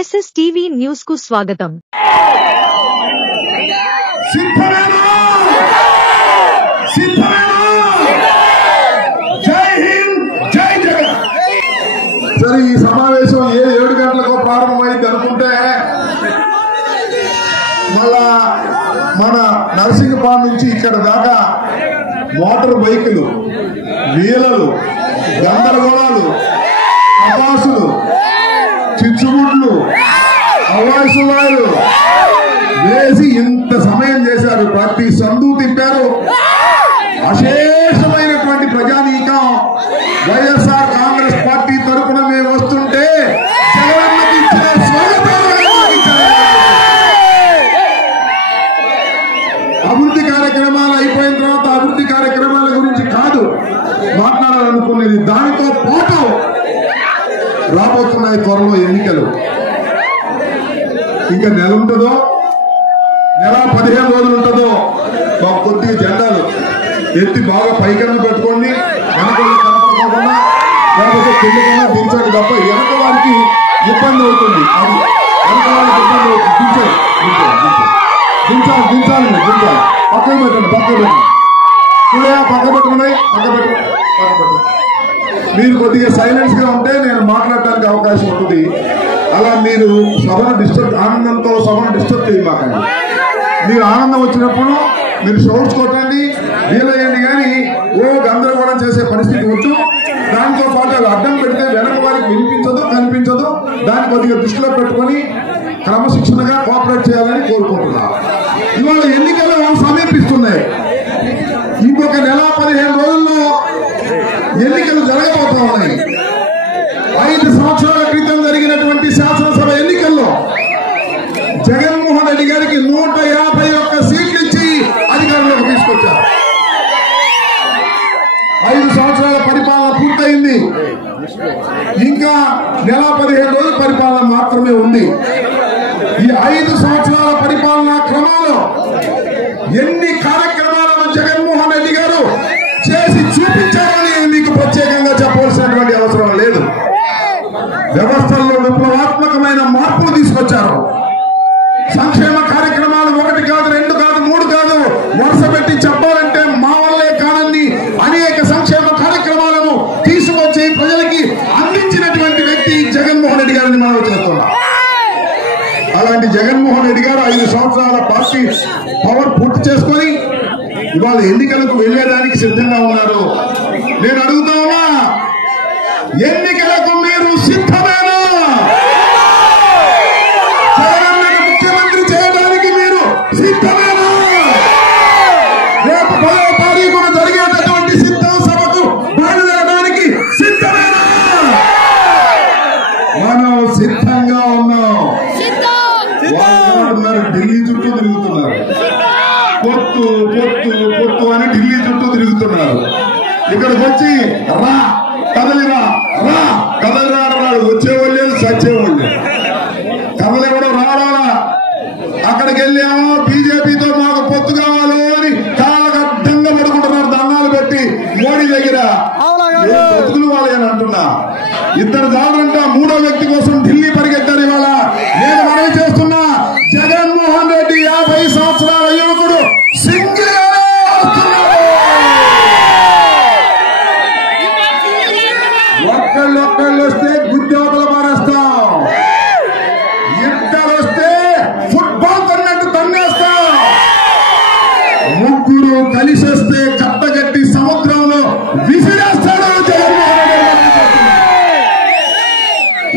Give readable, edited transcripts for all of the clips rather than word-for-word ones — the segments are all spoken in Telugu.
SSTV న్యూస్ కు స్వాగతం. సరే, ఈ సమావేశం 7 గంటలకు ప్రారంభమైంది అనుకుంటే మళ్ళా మన నర్సింగపాడు నుంచి ఇక్కడ దాకా మోటార్ బైకులు, వీలలు, గందరగోళాలు, అపాసులు, చిచ్చుగుడ్లు, అవాయిసువాయులు వేసి ఇంత సమయం చేశారు. ప్రతి సందు తిప్పారు. అశేషమైనటువంటి ప్రజానీకం వైఎస్ఆర్ కాంగ్రెస్ పార్టీ తరఫున మేము వస్తుంటే జగన్కి ఇచ్చిన అభివృద్ధి కార్యక్రమాలు అయిపోయిన తర్వాత అభివృద్ధి కార్యక్రమాల గురించి కాదు మాట్లాడాలనుకునేది. దానితో పాటు రాబోతున్నాయి త్వరలో ఎన్నికలు. ఇంకా నెల ఉంటుందో, నెల 15 రోజులు ఉంటుందో, కొద్దిగా జెండాలు ఎత్తి బాగా పైకన్నా పెట్టుకోండి. వెనకాల కనపడకుండా లేకపోతే కిందకన్నా దించాక తప్ప వెనక వారికి ఇబ్బంది అవుతుంది. అది వెనక వారికి ఇబ్బంది అవుతుంది. దించాలి పక్కన పెట్టండి. పక్క పెట్టుకున్నాయి. మీరు కొద్దిగా సైలెన్స్ గా ఉంటే నేను మాట్లాడటానికి అవకాశం ఉంటుంది. అలా మీరు ఆనందంతో సభను డిస్టర్బ్ చేయమాకండి. మీరు ఆనందం వచ్చినప్పుడు మీరు షౌట్స్ కొట్టండి, వీలయ్యండి, కానీ గందరగోళం చేసే పరిస్థితి వచ్చు. దాంతో పాటు అవి అడ్డం పెడితే వెనక వారికి కనిపించదు. దాన్ని కొద్దిగా దృష్టిలో పెట్టుకొని క్రమశిక్షణగా కోఆపరేట్ చేయాలని కోరుకుంటున్నాను. ఇవాళ ఎన్నికలు సమీపిస్తున్నాయి. ఇంకొక నెల 15 రోజుల్లో ఎన్నికలు జరగబోతా ఉన్నాయి. 5 సంవత్సరాల క్రితం జరిగినటువంటి శాసనసభ ఎన్నికల్లో జగన్మోహన్ రెడ్డి గారికి 151 సీట్లు ఇచ్చి అధికారంలోకి తీసుకొచ్చారు. 5 సంవత్సరాల పరిపాలన పూర్తయింది. ఇంకా నెల 15 రోజుల పరిపాలన మాత్రమే ఉంది. ఈ 5 సంవత్సరాల పరిపాలనా క్రమంలో ఎన్ని కార్యక్రమాలను జగన్మోహన్ రెడ్డి గారు చేసి చూపించారని మీకు ప్రత్యేకంగా చెప్పవలసినటువంటి అవసరం లేదు. వ్యవస్థల్లో విప్లవాత్మకమైన మార్పులు తీసుకొచ్చారు. సంక్షేమ కార్యక్రమాలు 1 కాదు, 2 కాదు, 3 కాదు, వరుస పెట్టి చెప్పాలంటే మా వల్లే కానన్ని అనేక సంక్షేమ కార్యక్రమాలను తీసుకొచ్చి ప్రజలకి అందించినటువంటి వ్యక్తి జగన్మోహన్ రెడ్డి గారిని మనం చేస్తున్నాం. అలాంటి జగన్మోహన్ రెడ్డి గారు 5 సంవత్సరాల పార్టీ పవర్ పూర్తి చేసుకొని ఇవాళ ఎన్నికలకు వెళ్లేదానికి సిద్ధంగా ఉన్నారు. నేను అడుగుతా ఉన్నా, ఎన్నికలకు మీరు సిద్ధమేనా? జగన్మోహన్ ముఖ్యమంత్రి చేయడానికి మీరు సిద్ధమేనా? రేపు 10వ తారీఖున జరిగేటటువంటి సిద్ధం సభకు బయలుదేరడానికి సిద్ధమేనా? మనం సిద్ధంగా ఉన్నాం. వాళ్ళు ఢిల్లీ చుట్టూ తిరుగుతున్నారు. పొత్తు అని ఢిల్లీ చుట్టూ తిరుగుతున్నారు. ఇక్కడికి వచ్చి కదలిరా అన్నాడు. వచ్చేవాళ్ళు సచ్చేవాళ్ళు. కదలి కూడా రావాలా? అక్కడికి వెళ్ళామో బీజేపీతో మాకు పొత్తు కావాలి అని కాళ్ళకు అడ్డంగా పడుకుంటున్నారు దండాలు పెట్టి మోడీ దగ్గర. పొత్తులు వాలి అని అంటున్నా. 2 దారులంట 3వ వ్యక్తి కోసం ఢిల్లీ పరిగెత్తారు. ఇవాళ నేను మనవి చేస్తున్నా, జగన్మోహన్ రెడ్డి 50 సంవత్సరాల యువకుడు సింగిల్ ఒక్కళ్ళు వస్తే గుద్దవతల మారేస్తాం. 2 వస్తే ఫుట్బాల్ తన్నట్టు తన్నేస్తాం. 3 కలిసి వస్తే కట్టగట్టి సముద్రంలో విసిరేస్తాడు జగన్మోహన్ రెడ్డి.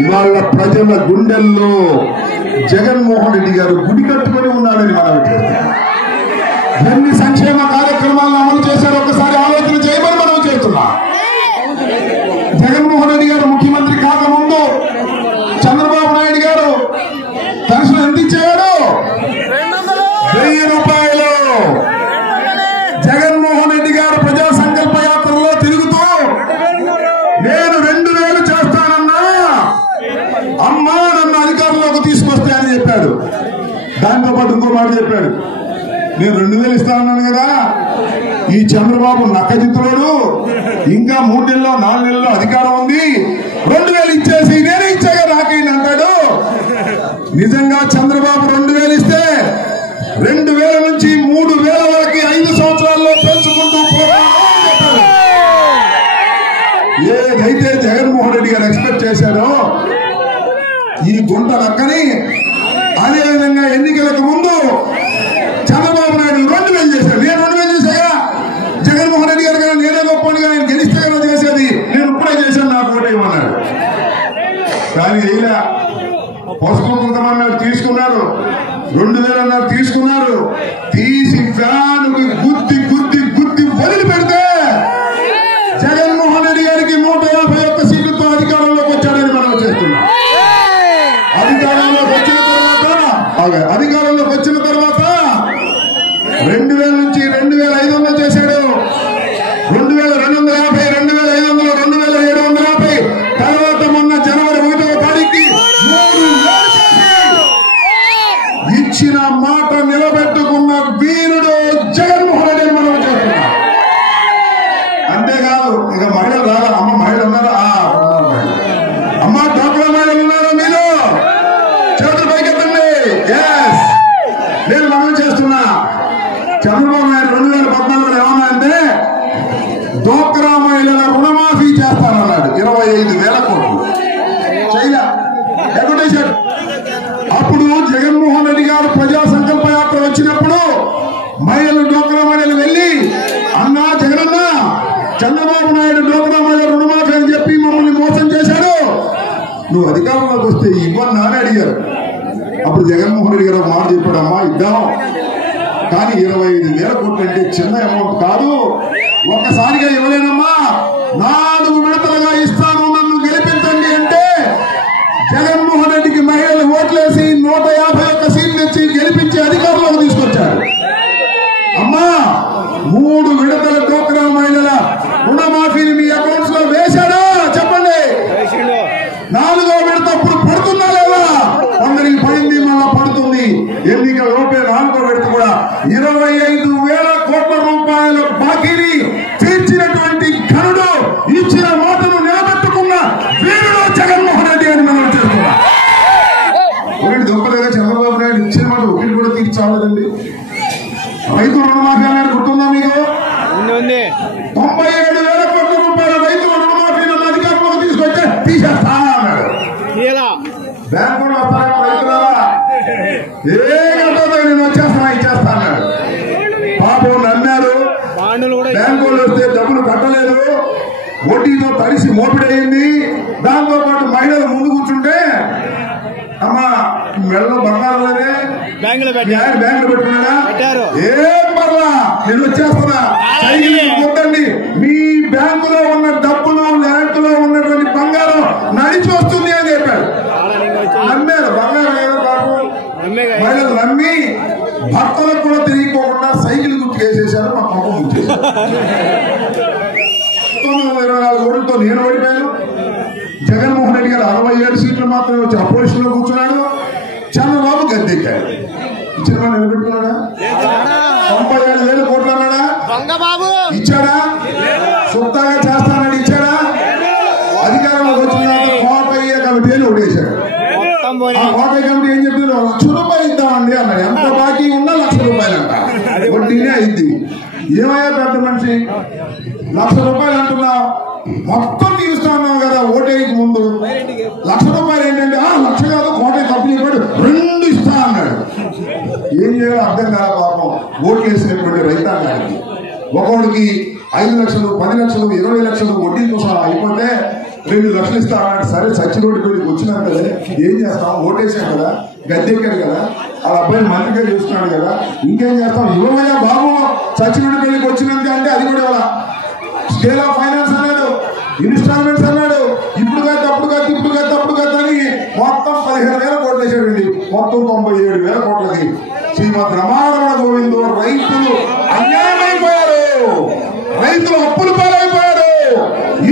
ఇవాళ ప్రజల గుండెల్లో జగన్మోహన్ రెడ్డి గారు గుడి కట్టుకొని ఉన్నాడని మనం ఎన్ని సంక్షేమ కార్యక్రమాలను అమలు చేశారో ఒకసారి ఆలోచన చేయమని మనం చేస్తున్నాం. జగన్మోహన్ రెడ్డి గారు ముఖ్యమంత్రి కాకముందు చంద్రబాబు నాయుడు గారు పెన్షన్ ఎంత ఇచ్చేవాడు? 1000 రూపాయలు. జగన్మోహన్ రెడ్డి గారు ప్రజా సంకల్ప యాత్రలో తిరుగుతూ నేను 2000 చేస్తానన్నా, అమ్మా నన్ను అధికారంలోకి తీసుకొస్తే అని చెప్పాడు. దాంతో పాటు ఇంకో మాట చెప్పాడు, నేను 2000 ఇస్తానన్నాను కదా, ఈ చంద్రబాబు నక్కజిత్తుడు, ఇంకా 3 నెలల్లో 4 నెలల్లో అధికారం ఉంది, 2000 ఇచ్చేసి నేనే ఇచ్చాగా నాకైనా అంటాడు. ఏదైతే జగన్మోహన్ రెడ్డి గారు ఎక్స్పెక్ట్ చేశారో ఈ గుంట లక్కని అదేవిధంగా ఎన్నికలకు ముందు చంద్రబాబు నాయుడు 2000 చేశాడు. నేను 2000 చేశాగా జగన్మోహన్ రెడ్డి గారు కానీ నేనే గొప్పగా ఆయన గెలిస్తే కదా చేసేది, నేను ఇప్పుడే చేశాను నాకు ఓటేయమన్నాడు. కానీ ఇలా పసుపు కుంకమన్నారు తీసుకున్నారు, 2000 అన్నారు తీసుకున్నారు, తీసి ఫ్యాన్కి గుద్ది గుద్ది గుద్ది వదిలి పెడితే జగన్మోహన్ రెడ్డి గారికి 151 సీట్లతో అధికారంలోకి వచ్చాడని మనం చేస్తున్నాం. అధికారంలోకి వచ్చిన తర్వాత 2000 నుంచి 2500 చేశాడు, 2250, 2500, 2750, తర్వాత మొన్న జనవరి 1వ తారీఖుకి 3000 ఇచ్చిన మాట నిలబెట్టుకున్న వీరుడు జగన్మోహన్ రెడ్డి అని మనం చేస్తున్నాం. అంతేకాదు ఇక మహిళలు రాగా అమ్మ మహిళలు ఉన్నారా? అమ్మ డాక్టర్ మహిళలు ఉన్నారా? మీరు చేతులు పైకెత్తండి. నేను మనం చేస్తున్నా. చంద్రబాబు నాయుడు 2014 ఏమన్నా అంటే డ్వాక్రా మహిళల రుణమాఫీ చేస్తానన్నాడు. 25,000 కోట్లు చైనా ఎక్కడేశాడు. అప్పుడు జగన్మోహన్ రెడ్డి గారు ప్రజా సంకల్ప యాత్ర వచ్చినప్పుడు మహిళలు డ్వాక్రా మహిళలు వెళ్ళి అన్నా జగనన్న చంద్రబాబు నాయుడు డ్వాక్రా మహిళల రుణమాఫీ అని చెప్పి మమ్మల్ని మోసం చేశాడు, నువ్వు అధికారంలోకి వస్తే ఇవ్వన్నా అని అడిగారు. అప్పుడు జగన్మోహన్ రెడ్డి గారు మాట చెప్పాడు, అమ్మా ఇద్దాం, కానీ 25,000 కోట్లు అంటే చిన్న అమౌంట్ కాదు, ఒక్కసారిగా ఇవ్వలేనమ్మా, 4 విడతలుగా ఇస్తాను, నన్ను గెలిపించండి అంటే జగన్మోహన్ రెడ్డికి మహిళలు ఓట్లేసి 151 సీట్లు ఇచ్చి గెలిపించి అధికారంలోకి తీసుకొచ్చారు. అమ్మా 3 విడతల డ్వాక్రా మహిళల రుణమాఫీని మీ అకౌంట్స్ లో వేశాడా చెప్పండి. 4వ విడత అప్పుడు పడుతుందా లేదా? కొందరికి పడింది, మళ్ళా పడుతుంది. ఎన్నికల లోపే 4వ విడత కూడా 25,000 కోట్ల రూపాయల బాకీని తీర్చినటువంటి ఘనుడు, ఇచ్చిన మాటను నిలబెట్టుకున్న వీరుడు జగన్మోహన్ రెడ్డి అని మనం చేస్తున్నాం. దొంగలుగా చంద్రబాబు నాయుడు ఇచ్చిన మాట ఒకటి కూడా తీర్చాలేదండి. రైతు రుణమాఫీ అన్నాడు, గుర్తుందా మీకు? 97,000 కోట్ల రూపాయల రైతు రుణమాఫీ నన్ను అధికారంలోకి తీసుకొచ్చే తీసేస్తా అన్నాడు. బ్యాంకు కూడా వస్తాను రైతులా నేను వచ్చేస్తాను ఇచ్చేస్తా అన్నాడు. పాపం నమ్మారు. బ్యాంకు వాళ్ళు వస్తే డబ్బులు కట్టలేదు, వడ్డీతో తడిసి మోపిడయింది. దాంతో పాటు మహిళలు ముందు కూర్చుంటే అమ్మా మెడలో బంగారం లేదే, బ్యాంకులో పెట్టుకున్నాడా, ఏం పర్లా నేను వచ్చేస్తున్నా, వద్దండి, మీ బ్యాంకులో ఉన్న డబ్బులు బ్యాంకులో ఉన్నటువంటి బంగారం నడిచి వస్తుంది అని చెప్పాడు. నమ్మారు. బంగారం ఏదో పాపం మహిళలు నమ్మి భర్తలకు కూడా తెలియకోకుండా సైకిల్ గుర్తుకేసేశారు, మా పాపం గుర్తేశారు. 924 ఓట్లతో నేను ఓడిపోయాను. జగన్మోహన్ రెడ్డి గారు 67 సీట్లు మాత్రమే వచ్చి అపోజిషన్ లో కూర్చున్నాడు. చంద్రబాబు గద్దెక్కాడు. ఇచ్చిన నిలబెట్టుకున్నాడా? 97,000 కోట్లు అన్నాడా? ఇచ్చాడా? సొంతంగా చేస్తానని ఇచ్చాడా? అధికారంలోకి వచ్చిన కోటయ్య కమిటీ అని ఓడేశాడు. ఆ కోటయ్య కమిటీ ఏం చెప్పింది, 1,00,000 రూపాయలు ఇద్దామండి అన్నాడు. ఎంత బాకీ ఉన్నా 1,00,000 రూపాయలు అంట, వడ్డీనే అయింది. ఏమయ్యా పెద్ద మనిషి, 1,00,000 రూపాయలు అంటున్నావు, మొత్తం తీరుస్తా ఉన్నావు కదా ఓటేకి ముందు, 1,00,000 రూపాయలు ఏంటంటే 1,00,000 కాదు కోటయ్య కంపెనీ కూడా 2 ఇస్తా అన్నాడు. ఏం చేయాలో అర్థం కాదు పాపం ఓట్లు వేసినటువంటి రైతాంగానికి. ఒకడికి 5 లక్షలు, 10 లక్షలు, 20 లక్షలు వడ్డీ కోసం అయిపోతే 2 లక్షలు ఇస్తా అన్నాడు. సరే సచ్చినోడి పెళ్లికి వచ్చినాం కదా, ఏం చేస్తాం, ఓటేసాం కదా, గద్దెక్కాడు కదా, వాళ్ళ అబ్బాయిని మంత్రిగా చూస్తున్నాడు కదా, ఇంకేం చేస్తాం, ఇవ్వమయ్యా బాబు సచ్చినోడి పెళ్లికి వచ్చినందుకు అంటే అది కూడా ఇవ్వాల. స్కేల్ ఆఫ్ ఫైనాన్స్ అన్నాడు, ఇన్స్టాల్మెంట్స్ అన్నాడు, ఇప్పుడు కాదు అప్పుడు కాదు ఇప్పుడు కాదు అప్పుడు కాదు అని మొత్తం 15,000 కోట్లు వేసాడండి. మొత్తం 97,000 కోట్లకి శ్రీమద్ రమారమణ గోవిందు రైతులు అన్యాయమైపోయారు, రైతులు అప్పుల పాలైపోయారు.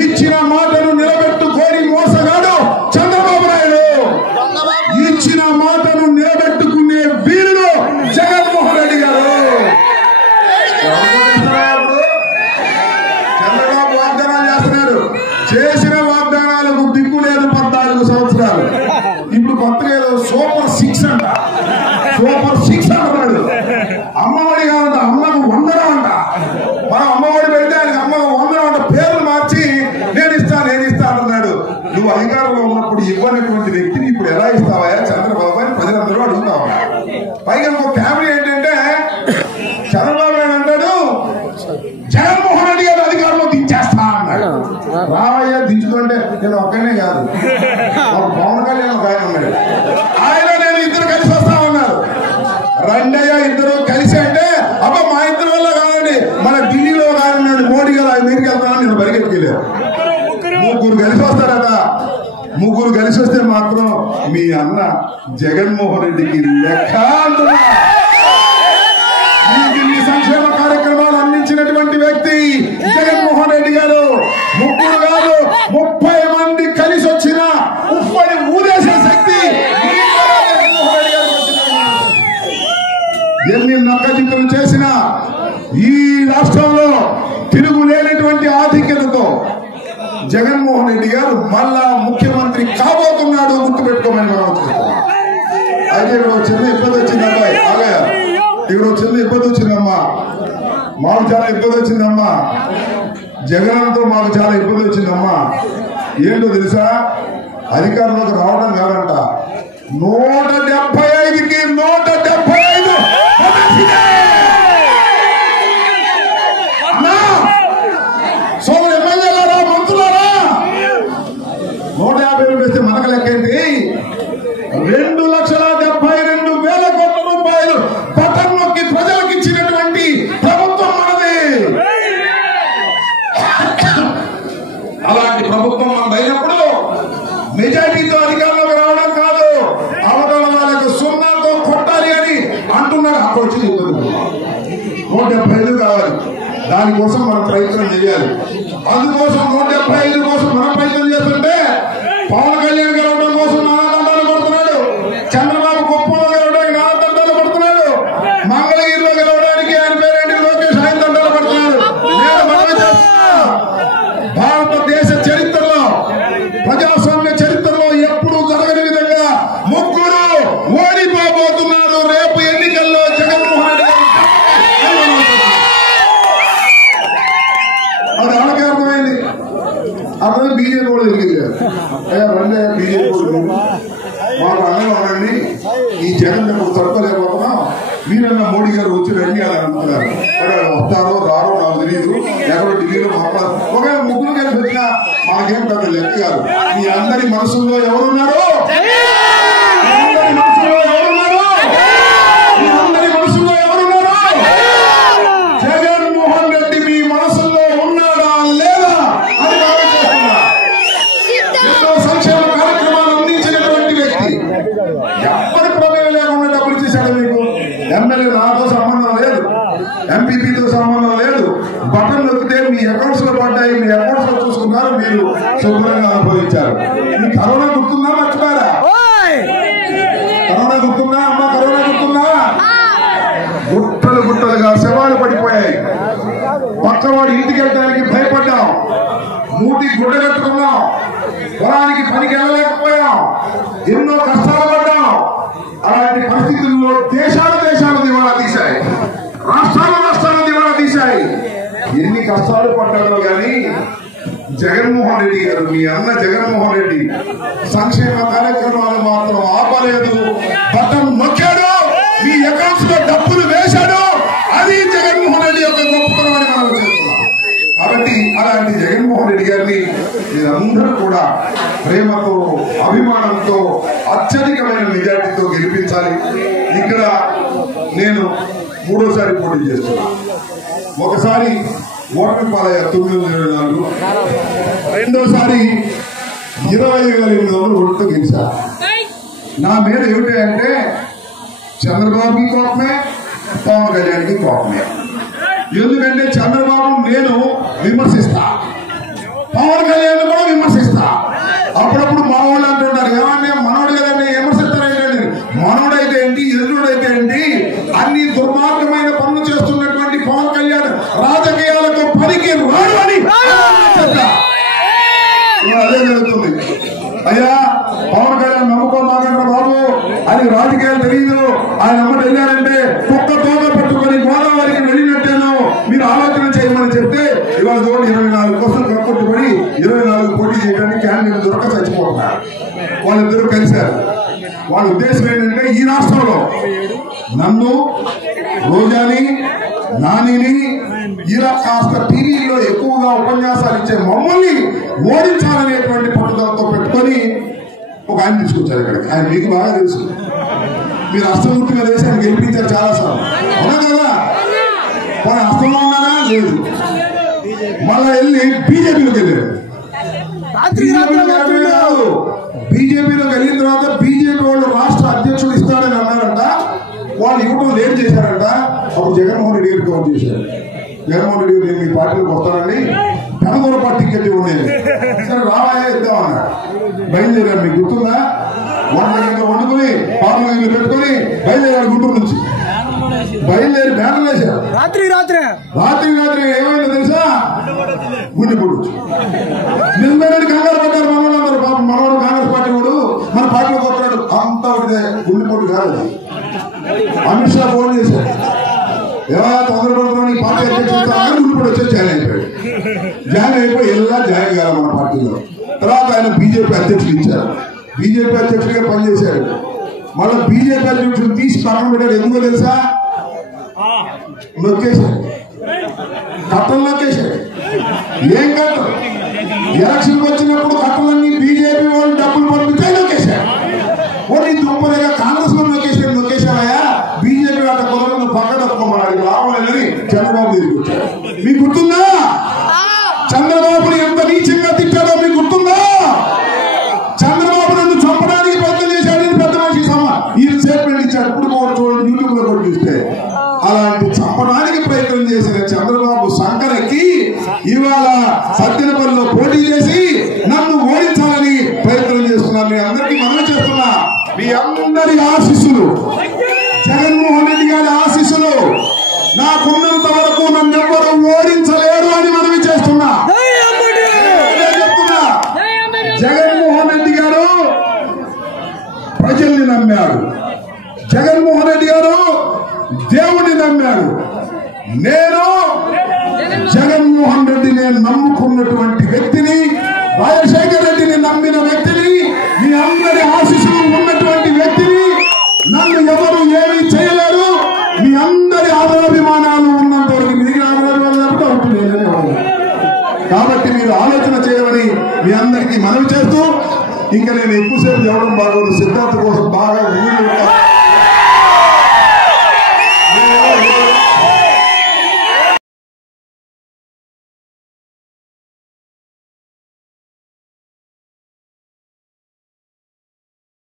ఇచ్చిన మాటను నిలబెట్టుకోని మోసగాడు చంద్రబాబు నాయుడు, ఇచ్చిన మాటను నిలబెట్టుకునే వీరుడు జగన్మోహన్ రెడ్డి గారు. చంద్రబాబు వాగ్దానాలు చేస్తున్నాడు, చేసిన వాగ్దానాలకు దిక్కు లేదు. 14 సంవత్సరాలు. ఇప్పుడు కొత్తగా ఏదో సూపర్ 6 అంట, సూపర్ 6 అంటున్నాడు. అమ్మఒడి కావంట, అమ్మకు 100 అంట. మనం అమ్మఒడి పెడితే ఆయనకి అమ్మ 100 దించుతుంటే నేను ఒక్కనే కాదు, పవన్ కళ్యాణ్ ఒక ఆయన ఉన్నాడు, ఆయన నేను ఇద్దరు కలిసి వస్తా ఉన్నారు. రండయ్య ఇద్దరు కలిసి అంటే అబ్బా మా ఇద్దరు వల్ల కాదండి, మన ఢిల్లీలో కానీ మోడీ గారు ఆయన మీదకి వెళ్తానని నేను పరిగెత్తుకెళ్ళాను. ముగ్గురు కలిసి వస్తారట. ముగ్గురు కలిసి వస్తే మాత్రం మీ అన్న జగన్మోహన్ రెడ్డికి లెక్క అంటున్నా. ఈ సంక్షేమ కార్యక్రమాలు అందించినటువంటి వ్యక్తి జగన్మోహన్ రెడ్డి గారు. ముగ్గురు కాదు 30 మంది కలిసి వచ్చిన ఉప్పని ఊరేసే శక్తి ఎన్ని నక్కజిత్తులు చేసినా ఈ రాష్ట్రంలో తిరుగులేనటువంటి ఆధిక్యతతో జగన్మోహన్ రెడ్డి గారు మళ్ళా ముఖ్యమంత్రి కాబోతున్నాడు, గుర్తుపెట్టుకోమని మనం చూస్తున్నాం. అయితే ఇక్కడ చిన్న ఇబ్బంది వచ్చింది అబ్బాయి, ఇక్కడ చిన్న ఇబ్బంది వచ్చిందమ్మా, మాకు చాలా ఇబ్బంది వచ్చిందమ్మా, జగన్తో మాకు చాలా ఇబ్బంది వచ్చిందమ్మా. ఏంటో తెలుసా, అధికారంలోకి రావడం కాదంట, 175కి 175 సోదరు ఎమ్మెల్యేలారా, మంత్రులారా, 150 వేస్తే మనకు లెక్కేంటి? 2,72,000 కోట్ల రూపాయలు బటన్ నొక్కి ప్రజలకు ఇచ్చినటువంటి ప్రభుత్వం మనది. అలాంటి ప్రభుత్వం మనదైనప్పుడు మెజార్టీతో అధికారంలోకి రావడం కాదు, అవతల వాళ్ళకు సున్నాతో కొట్టాలి అని అంటున్నాడు. అప్పుడు వచ్చి 175 కావాలి, దానికోసం మనం ప్రయత్నం చేయాలి. అందుకోసం 175 కోసం మనం ప్రయత్నం చేస్తుంటే పవన్ కళ్యాణ్ గెలవడం కోసం నానాదండాలు పడుతున్నాడు, చంద్రబాబు కుప్పంలో గెలవడానికి నానాదండాలు పడుతున్నాడు, మంగళగిరిలో గెలవడానికి ఆయన పేరేంటి లోకేష్ ఆయన దండాలు పడుతున్నాడు. నేను మనం చేస్తున్నా, భారతదేశ చరిత్రలో ప్రజాస్వామ్య చరిత్రలో ఎప్పుడు జరగని విధంగా ముగ్గురు ఓడిపోబోతున్నారు రేపు ఎన్నికల్లో జగన్మోహన్ రెడ్డి. అది వాళ్ళకే అర్థమైంది. అర్థం బీజేపీ కూడా తెలియదు. రండి బీజేపీ కూడా మాకు అన్నీ ఉండండి, ఈ జగన్ ఇప్పుడు తట్టుకోలేకపోతున్నాం, మీరన్నా మోడీ గారు వచ్చి రండి అని అంటున్నారు. వస్తారో రారో నాకు తెలియదు, ఎక్కడో ఢిల్లీలో మాట్లాడు. ఒకవేళ ముగ్గురు కలిసి వచ్చినా మనకేం పెద్ద లెక్క కాదు. మీ అందరి మనసుల్లో ఎవరున్నారు? అందరి మనసులో ఎవరున్నారు? మీ అందరి మనసుల్లో ఎవరున్నారు? జగన్మోహన్ రెడ్డి మీ మనసుల్లో ఉన్నాడా లేదా అని ఆలోచిస్తున్నా. ఎన్నో సంక్షేమ కార్యక్రమాలు అందించినటువంటి వ్యక్తి, ఎప్పటి ప్రమేయం లేకుండా డబ్బులు ఇచ్చేసాడు మీకు. ఎమ్మెల్యే నాతో సంబంధం లేదు, ఎంపీపీతో సంబంధం లేదు, బటన్ నొక్కితే మీ అకౌంట్స్ లో పడ్డాయి, మీ అకౌంట్స్ లో చూసుకున్నారు, మీరు శుభ్రంగా అనుభవించారు. మీ కరోనా గుర్తుందా? మర్చిపోయారా? కరోనా గుర్తుందా అమ్మా? కరోనా గుర్తుందా? గుట్టలు గుట్టలుగా శవాలు పడిపోయాయి. పక్కవాడు ఇంటికి వెళ్ళడానికి భయపడ్డాం, మూటి గుడ్డ కట్టుకున్నాం, పొలానికి పనికి వెళ్ళలేకపోయాం, ఎన్నో కష్టాలు పడ్డాం. అలాంటి పరిస్థితుల్లో దేశాలు దివాళా తీశాయి, రాష్ట్రాలు దివాళా తీశాయి. ఎన్ని కష్టాలు పడ్డారో గాని జగన్మోహన్ రెడ్డి గారు, మీ అన్న జగన్మోహన్ రెడ్డి సంక్షేమ కార్యక్రమాలు మాత్రం ఆపలేదు, బటన్ నొక్కాడు, మీ అకౌంట్స్ లో డబ్బులు వేశాడు. అది జగన్మోహన్ రెడ్డి యొక్క గొప్పతనం అని మనం చేస్తున్నాం. కాబట్టి అలాంటి జగన్మోహన్ రెడ్డి గారిని మీరందరూ కూడా ప్రేమతో, అభిమానంతో, అత్యధికమైన మెజార్టీతో గెలిపించాలి. ఇక్కడ నేను 3వ పోటీ చేస్తున్నా. ఒకసారి ఓటమి పాలయ్య 924, రెండోసారి 25,800 ఓట్లతో గెలిచా. నా మీద ఏమిటి అంటే చంద్రబాబుకి కోపమే, పవన్ కళ్యాణ్కి కోపమే. ఎందుకంటే చంద్రబాబు నేను విమర్శిస్తా, పవన్ కళ్యాణ్ కూడా విమర్శిస్తా. అప్పుడప్పుడు మా వాళ్ళు అంటుంటారు, ఏమన్నా మనోడు కదండి విమర్శిస్తారంటే, మనోడైతే ఏంటి, ఎదురుడైతే ఏంటి, అన్ని దుర్మార్గమైన పనులు చేస్తున్నటువంటి పవన్ కళ్యాణ్ రాజకీయాలకు పనికి రాడు అని అదే జరుగుతుంది. అయ్యా పవన్ కళ్యాణ్ నమ్ముకోమాకండి బాబు, అని రాజకీయాలు తెలియదు, ఆయన అమ్మటి వెళ్ళారంటే కుక్క తోక పట్టుకొని గోదావరికి వెళ్ళినట్టేనో మీరు ఆలోచన చేయమని చెప్తే ఇవాళ చూడండి 24 కోసం కట్టుబడి 24 పోటీ చేయడానికి క్యాండిడేట్ దొరక చచ్చిపోతున్నారు. వాళ్ళిద్దరూ కలిశారు. వాళ్ళ ఉద్దేశం ఏంటంటే ఈ రాష్ట్రంలో నన్ను, రోజాని, నానిని, ఇలా కాస్త టీవీలో ఎక్కువగా ఉపన్యాసాలు ఇచ్చే మమ్మల్ని ఓడించాలనేటువంటి పట్టుదలతో పెట్టుకొని ఒక ఆయన తీసుకొచ్చారు ఇక్కడికి. ఆయన మీకు బాగా తెలుసు, మీరు అష్టమూర్తి మీద వేసి ఆయన గెలిపించారు చాలా సార్లు, అవునా కదా? మన అష్టంలో ఉన్నారా? లేదు. మళ్ళా వెళ్ళి బీజేపీలోకి వెళ్ళారు. బీజేపీలోకి వెళ్ళిన తర్వాత బీజేపీ వాళ్ళు రాష్ట్ర అధ్యక్షుడు ఇస్తారని అన్నారంట. వాళ్ళు ఇవ్వడం లేట్ చేశారంట. అప్పుడు జగన్మోహన్ రెడ్డి గారికి ఫోన్ చేశారు. జగన్మోహన్ రెడ్డి గారు మీ పార్టీలోకి వస్తారని పెనగొర పార్టీ టికెట్ ఉండేది. సరే రావాయా ఇద్దాం అన్నారు. బయలుదేరారు. మీకు గుర్తుందా? వండుకుని పార్లమెంట్ పెట్టుకుని బయలుదేరారు. గుంటూరు నుంచి బయలుదేరి బ్యానర్లు వేశారు. రాత్రి ఏమైందో తెలుసా? గుండెపోటు. నిజమేనని కంగారు పడ్డారు మనోళ్ళందరూ. పాపం మనోడు కాంగ్రెస్ పార్టీ వాడు మన పార్టీలోకి వస్తున్నాడు. అంతా ఒకటే గుండెపోటు కాదు. అమిత్ షా ఫోన్ చేశారు, ఏమైనా తొందరపడుతున్నాడు ఈ పార్టీ అధ్యక్షుడు గుండెపోటు వచ్చి జాయిన్ అయిపోయాడు. జాయిన్ అయిపోయి ఎలా జాయిన్ కాదు మన పార్టీలో. తర్వాత ఆయన బీజేపీ అధ్యక్షుడు ఇచ్చారు. బీజేపీ అధ్యక్షుడిగా పనిచేశాడు. మళ్ళీ బీజేపీ అధ్యక్షుడు తీసి పక్కన పెట్టాడు. ఎందుకో తెలుసా? నొక్కేశాడు, కట్టలు నొక్కేశాడు. ఏం కట్టం? ఎలక్షన్కి వచ్చినప్పుడు కట్టలన్నీ బీజేపీ వాళ్ళు డబ్బులు పంపితే నొక్కేశాడు. ఓన్లీ దుప్పగా కాంగ్రెస్ లో నొక్కేశావయ్యా, బీజేపీ వాళ్ళ కుదరను పక్కన తప్పుకోమన్నాడు. లాభం లేదని చంద్రబాబు దగ్గరికి వచ్చాడు. మీకు గుర్తుందా? చంద్రబాబుని ఎంత నీచంగా తిట్టాడో మీకు గుర్తుందా? చంద్రబాబు నన్ను చంపడానికి ప్రయత్నం చేశాడని పెద్ద మనిషి ఈ స్టేట్మెంట్ ఇచ్చాడు. ఇప్పుడు కూడా చూడండి, యూట్యూబ్ లో కూడా చూస్తే. అలాంటి చంపడానికి ప్రయత్నం చేసిన చంద్రబాబు సంకరకి ఇవాళ సత్యనపల్లిలో పోటీ చేసి నన్ను ఓడించాలని ప్రయత్నం చేస్తున్నారు. నేను అందరికీ మనవి చేస్తున్నా, మీ అందరి ఆశీస్సులు, జగన్మోహన్ రెడ్డి గారి ఆశీస్సులు నాకున్నంత వరకు నన్ను ఎవ్వరూ ఓడించలేరు అని మనవి చేస్తున్నా. చెప్తున్నా, జగన్మోహన్ రెడ్డి గారు ప్రజల్ని నమ్మాడు. జగన్మోహన్ రెడ్డి గారు దేవుడిని నమ్మాడు. నేను జగన్మోహన్ రెడ్డిని నమ్ముకున్నటువంటి వ్యక్తిని, రాజశేఖర్ రెడ్డిని నమ్మిన వ్యక్తిని, మీ అందరి ఆశీస్సులు ఉన్నటువంటి వ్యక్తిని. నన్ను ఎవరు ఏమీ చేయలేరు. మీ అందరి ఆదరాభిమానాలు ఉన్నంత వరకు మిగిలిన ఆదరాభిమానాలు అవుతుంది. కాబట్టి మీరు ఆలోచన చేయమని మీ అందరికీ మనవి చేస్తూ, ఇంకా నేను ఎక్కువసేపు చెప్పడం బాగోదు. సిద్ధార్థ కోసం బాగా